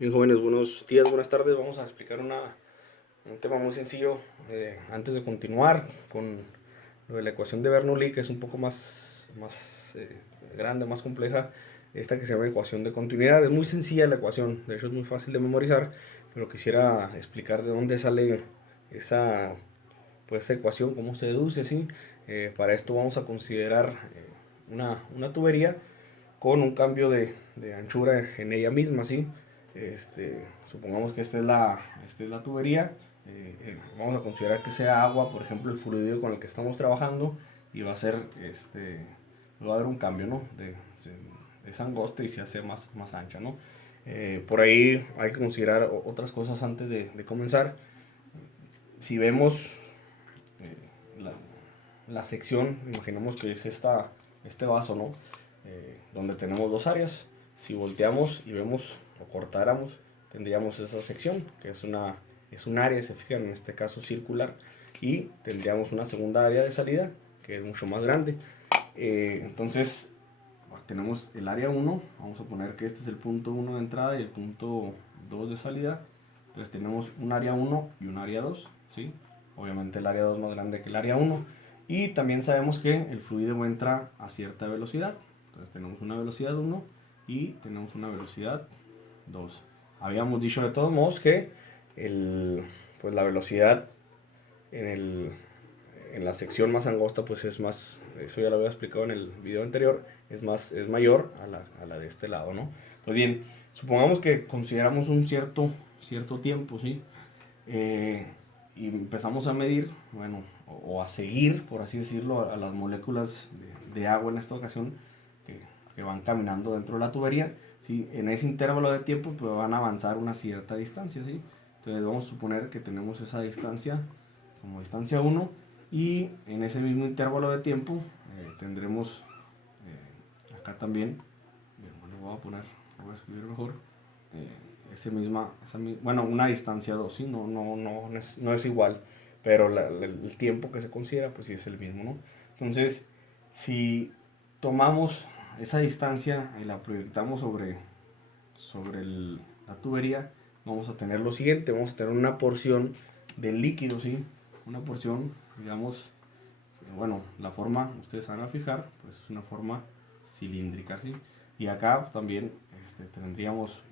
Bien, jóvenes, buenos días, buenas tardes. Vamos a explicar un tema muy sencillo antes de continuar con lo de la ecuación de Bernoulli, que es un poco más grande, más compleja. Esta que se llama ecuación de continuidad. Es muy sencilla la ecuación, de hecho es muy fácil de memorizar, pero quisiera explicar de dónde sale esa, esa ecuación, cómo se deduce, ¿sí? Para esto vamos a considerar una tubería con un cambio de anchura en ella misma, ¿sí? Supongamos que esta es la tubería. Vamos a considerar que sea agua, por ejemplo, el fluido con el que estamos trabajando, y va a ser, va a haber un cambio, ¿no? Es angosta y se hace más ancha, ¿no? Por ahí hay que considerar otras cosas antes de comenzar. Si vemos la, la sección, imaginemos que es este vaso, ¿no? Donde tenemos dos áreas. Si volteamos y vemos o cortáramos, tendríamos esa sección, que es un área, se fijan, en este caso circular, y tendríamos una segunda área de salida, que es mucho más grande. Entonces, tenemos el área 1, vamos a poner que este es el punto 1 de entrada y el punto 2 de salida. Entonces tenemos un área 1 y un área 2, ¿sí? Obviamente el área 2 más grande que el área 1. Y también sabemos que el fluido entra a cierta velocidad. Entonces tenemos una velocidad 1 y tenemos una velocidad 2. Habíamos dicho de todos modos que pues la velocidad en, en la sección más angosta pues es más, eso ya lo había explicado en el video anterior, es mayor a la de este lado, ¿no? Pues bien, supongamos que consideramos un cierto tiempo, ¿sí? Y empezamos a medir, bueno, o a seguir, por así decirlo, a las moléculas de agua en esta ocasión, que van caminando dentro de la tubería, ¿sí? En ese intervalo de tiempo pues van a avanzar una cierta distancia, ¿sí? Entonces vamos a suponer que tenemos esa distancia como distancia 1, y en ese mismo intervalo de tiempo tendremos acá también, bueno, voy a escribir mejor, bueno, una distancia 2, ¿sí? No es igual, pero el tiempo que se considera, pues sí es el mismo, ¿no? Entonces, si tomamos esa distancia y la proyectamos sobre la tubería, vamos a tener lo siguiente, vamos a tener una porción del líquido, ¿sí? Una porción, digamos, bueno, la forma, ustedes van a fijar, pues es una forma cilíndrica, ¿sí? Y acá también tendríamos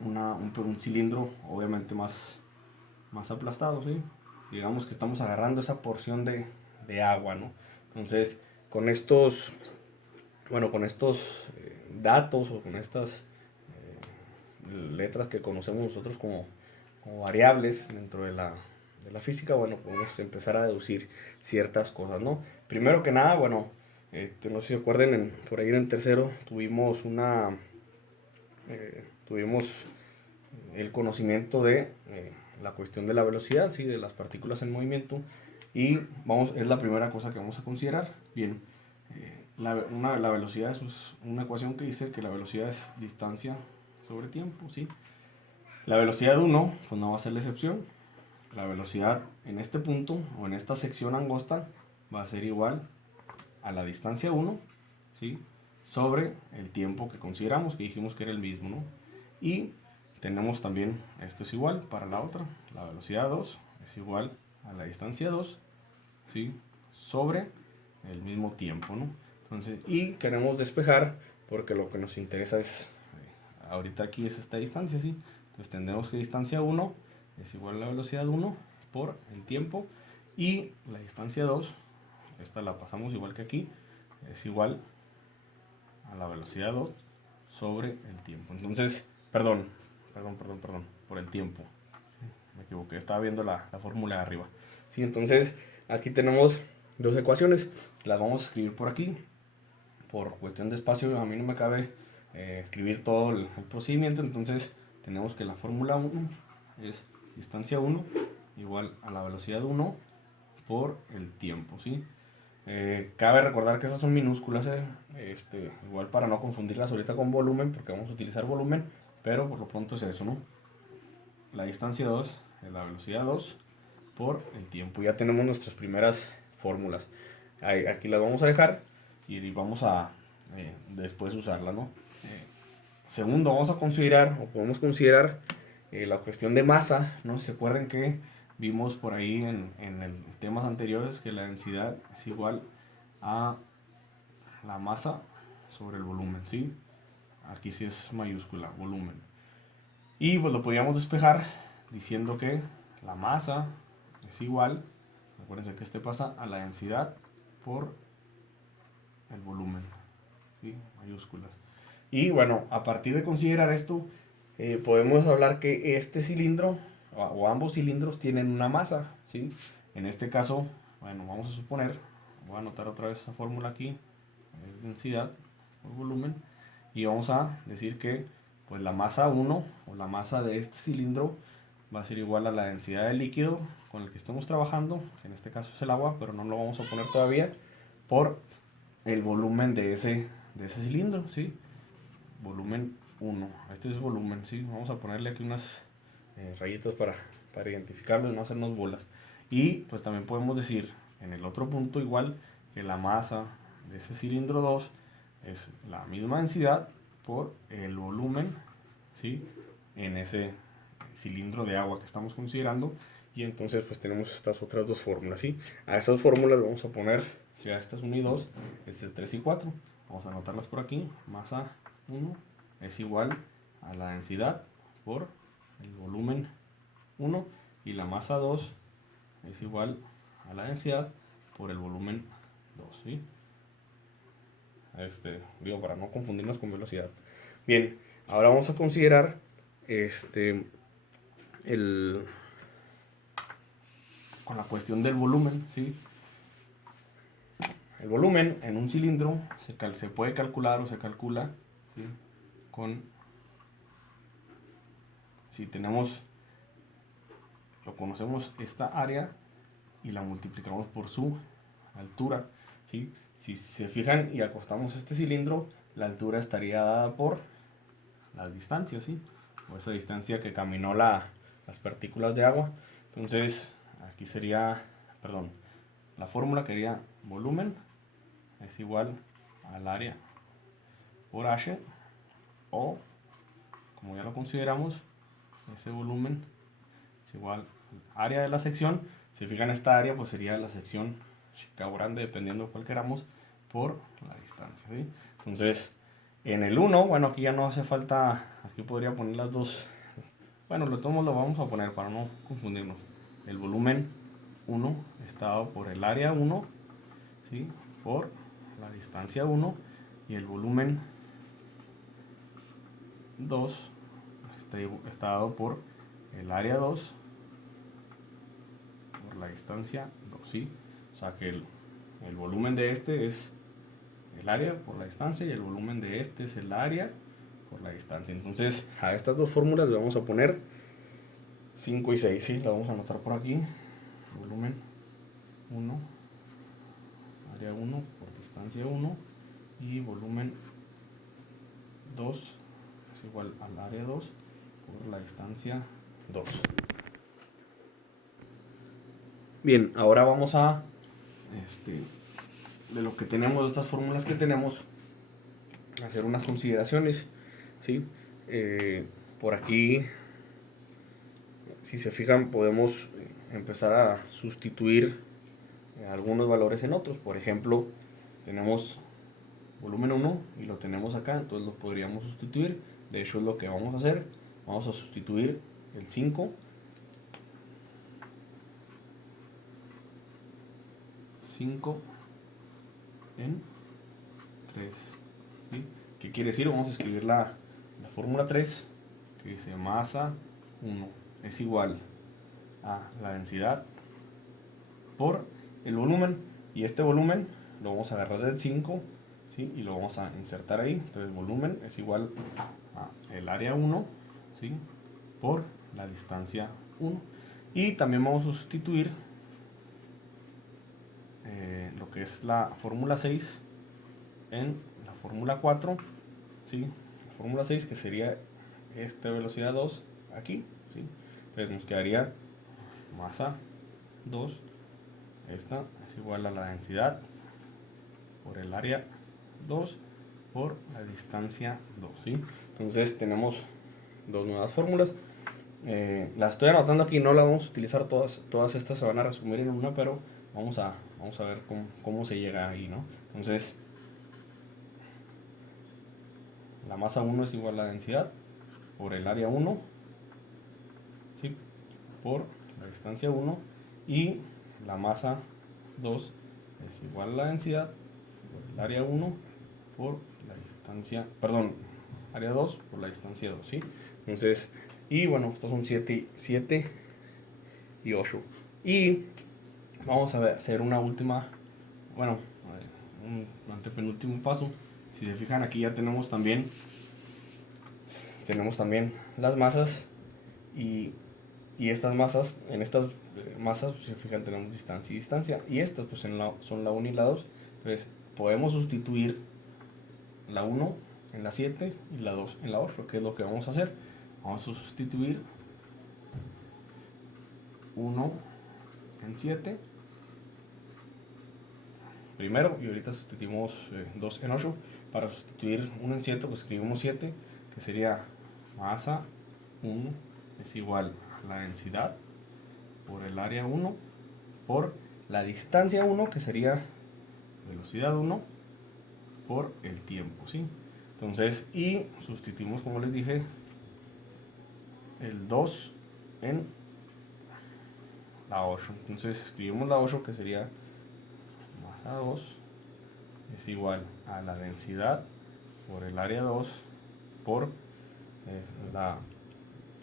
un cilindro obviamente más aplastado, ¿sí? Digamos que estamos agarrando esa porción de agua, ¿no? Entonces, con estos, bueno, con estos datos o con estas letras que conocemos nosotros como variables dentro de la física, bueno, podemos empezar a deducir ciertas cosas, ¿no? Primero que nada, bueno, no sé si se acuerdan, por ahí en el tercero tuvimos el conocimiento de la cuestión de la velocidad, ¿sí? De las partículas en movimiento, y es la primera cosa que vamos a considerar. Bien, la velocidad es una ecuación que dice que la velocidad es distancia sobre tiempo, ¿sí? La velocidad 1 pues no va a ser la excepción. La velocidad en este punto o en esta sección angosta va a ser igual a la distancia 1, ¿sí? Sobre el tiempo que consideramos, que dijimos que era el mismo, ¿no? Y tenemos también, esto es igual para la otra, la velocidad 2 es igual a la distancia 2, ¿sí? Sobre el mismo tiempo, ¿no? Entonces, y queremos despejar porque lo que nos interesa es, ahorita aquí es esta distancia, ¿sí? Entonces tendremos que distancia 1 es igual a la velocidad 1 por el tiempo, y la distancia 2, esta la pasamos igual que aquí, es igual a la velocidad 2 sobre el tiempo. Entonces, perdón, por el tiempo. Me equivoqué, estaba viendo la fórmula de arriba. Sí, entonces aquí tenemos dos ecuaciones, las vamos a escribir por aquí. Por cuestión de espacio, a mí no me cabe escribir todo el procedimiento, entonces tenemos que la fórmula 1 es distancia 1 igual a la velocidad 1 por el tiempo, ¿sí? Cabe recordar que esas son minúsculas, igual para no confundirlas ahorita con volumen, porque vamos a utilizar volumen, pero por lo pronto es eso, ¿no? La distancia 2 es la velocidad 2 por el tiempo. Ya tenemos nuestras primeras fórmulas. Aquí las vamos a dejar y vamos a después usarla, ¿no? segundo, vamos a considerar, o podemos considerar, la cuestión de masa, ¿no? ¿Se acuerdan que vimos por ahí en el temas anteriores que la densidad es igual a la masa sobre el volumen, ¿sí? Aquí sí es mayúscula, volumen. Y pues lo podríamos despejar diciendo que la masa es igual, acuérdense que este pasa a la densidad por el volumen, ¿sí? Mayúsculas. Y bueno, a partir de considerar esto, podemos hablar que este cilindro o ambos cilindros tienen una masa, ¿sí? En este caso, bueno, vamos a suponer, voy a anotar otra vez esa fórmula aquí, es densidad por volumen, y vamos a decir que pues la masa 1 o la masa de este cilindro va a ser igual a la densidad del líquido con el que estamos trabajando, que en este caso es el agua, pero no lo vamos a poner todavía, por el volumen de ese cilindro, ¿sí? Volumen 1, este es volumen, ¿sí? Vamos a ponerle aquí unas rayitas para identificarlo y no hacernos bolas. Y pues también podemos decir en el otro punto igual que la masa de ese cilindro 2 es la misma densidad por el volumen, ¿sí? En ese cilindro de agua que estamos considerando. Y entonces pues tenemos estas otras dos fórmulas, ¿sí? A esas fórmulas vamos a poner, si a esta es 1 y 2, este es 3 y 4. Vamos a anotarlas por aquí. Masa 1 es igual a la densidad por el volumen 1 y la masa 2 es igual a la densidad por el volumen 2, ¿sí? Digo, para no confundirnos con velocidad. Bien, ahora vamos a considerar con la cuestión del volumen, ¿sí? El volumen en un cilindro se puede calcular o se calcula, ¿sí? Si conocemos esta área y la multiplicamos por su altura, ¿sí? Si se fijan y acostamos este cilindro, la altura estaría dada por la distancia, ¿sí? O esa distancia que caminó las partículas de agua. Entonces, aquí sería, perdón, la fórmula quería volumen es igual al área por H, o como ya lo consideramos, ese volumen es igual al área de la sección. Si fijan, esta área pues sería la sección chica o grande, dependiendo de cuál queramos, por la distancia, ¿sí? Entonces, en el 1, bueno, aquí ya no hace falta, aquí podría poner las dos, bueno, lo vamos a poner para no confundirnos. El volumen 1 está dado por el área 1, ¿sí? Por la distancia 1, y el volumen 2 está dado por el área 2 por la distancia 2, ¿sí? O sea que el volumen de este es el área por la distancia y el volumen de este es el área por la distancia. Entonces a estas dos fórmulas le vamos a poner 5 y 6, ¿sí? La vamos a anotar por aquí. Volumen 1, área 1 por distancia 1, y volumen 2 es igual al área 2 por la distancia 2. Bien, ahora vamos a de lo que tenemos, de estas fórmulas que tenemos, hacer unas consideraciones, ¿sí? Por aquí, si se fijan, podemos empezar a sustituir algunos valores en otros. Por ejemplo, tenemos volumen 1 y lo tenemos acá, entonces lo podríamos sustituir. De hecho es lo que vamos a hacer. Vamos a sustituir el 5 en 3, ¿sí? ¿Qué quiere decir? Vamos a escribir la fórmula 3, que dice masa 1 es igual a la densidad por el volumen, y este volumen lo vamos a agarrar del 5, ¿sí? Y lo vamos a insertar ahí. Entonces volumen es igual a el área 1, ¿sí? Por la distancia 1, y también vamos a sustituir lo que es la fórmula 6 en la fórmula 4, ¿sí? La fórmula 6, que sería esta velocidad 2 aquí, ¿sí? Entonces nos quedaría masa 2, esta es igual a la densidad por el área 2 por la distancia 2, ¿sí? Entonces tenemos dos nuevas fórmulas. Las estoy anotando aquí, no las vamos a utilizar todas. Todas estas se van a resumir en una, pero vamos a ver cómo se llega ahí, ¿no? Entonces, la masa 1 es igual a la densidad por el área 1, ¿sí? Por la distancia 1, y la masa 2 es igual a la densidad por el área 1 por la distancia, perdón, área 2 por la distancia 2, ¿sí? Entonces, y bueno, estos son 7 y 8. Y vamos a hacer una última, bueno, un antepenúltimo paso. Si se fijan, aquí ya tenemos también las masas, y estas masas, en estas masas, pues, si se fijan, tenemos distancia y distancia, y estas pues son la 1 y la 2. Entonces podemos sustituir la 1 en la 7 y la 2 en la 8. ¿Qué es lo que vamos a hacer? Vamos a sustituir 1 en 7 primero, y ahorita sustituimos 2 en 8. Para sustituir 1 en 7, pues escribimos 7, que sería masa 1 es igual a la densidad por el área 1 por la distancia 1, que sería velocidad 1 por el tiempo, ¿sí? Entonces, y sustituimos, como les dije, el 2 en la 8. Entonces escribimos la 8, que sería masa 2 es igual a la densidad por el área 2 por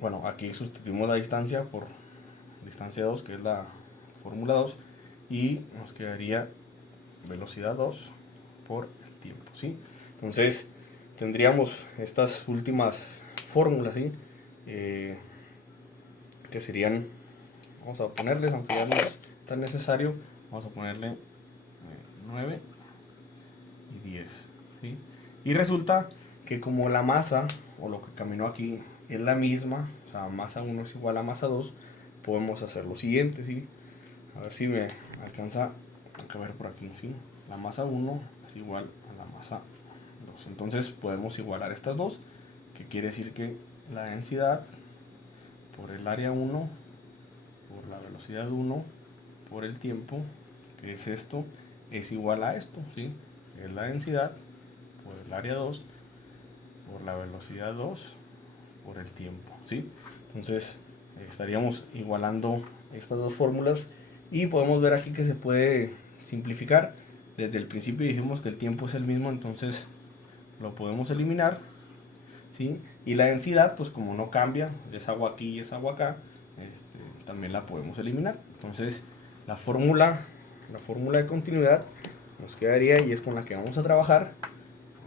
bueno, aquí sustituimos la distancia por distancia 2, que es la fórmula 2, y nos quedaría velocidad 2 por el tiempo, ¿sí? Entonces tendríamos estas últimas fórmulas, ¿sí? Que serían, vamos a ponerles, aunque ya no es tan necesario, vamos a ponerle 9 y 10, ¿sí? Y resulta que como la masa, o lo que caminó aquí, es la misma, o sea, masa 1 es igual a masa 2, podemos hacer lo siguiente, ¿sí? A ver si me alcanza a ver por aquí, ¿sí? La masa 1 es igual a la masa 2. Entonces podemos igualar estas dos, que quiere decir que la densidad por el área 1 por la velocidad 1 por el tiempo, que es esto, es igual a esto, ¿sí? Es la densidad por el área 2 por la velocidad 2 por el tiempo, ¿sí? Entonces estaríamos igualando estas dos fórmulas, y podemos ver aquí que se puede simplificar. Desde el principio dijimos que el tiempo es el mismo, entonces lo podemos eliminar, ¿sí? Y la densidad, pues como no cambia, es agua aquí y es agua acá, también la podemos eliminar. Entonces la fórmula de continuidad nos quedaría, y es con la que vamos a trabajar,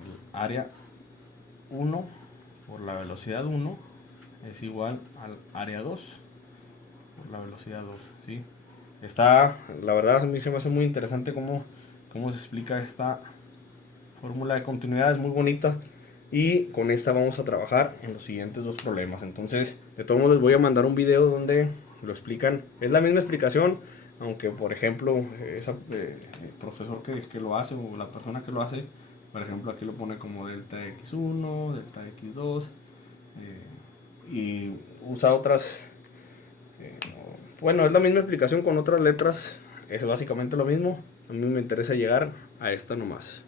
el área 1 por la velocidad 1 es igual al área 2 por la velocidad 2, ¿sí? La verdad, a mí se me hace muy interesante cómo se explica esta fórmula de continuidad, es muy bonita, y con esta vamos a trabajar en los siguientes dos problemas. Entonces, de todos modos, les voy a mandar un video donde lo explican. Es la misma explicación, aunque por ejemplo el profesor que lo hace, o la persona que lo hace, por ejemplo aquí lo pone como delta x1, delta x2, y usa otras, bueno, es la misma explicación con otras letras, es básicamente lo mismo. A mí me interesa llegar a esta nomás.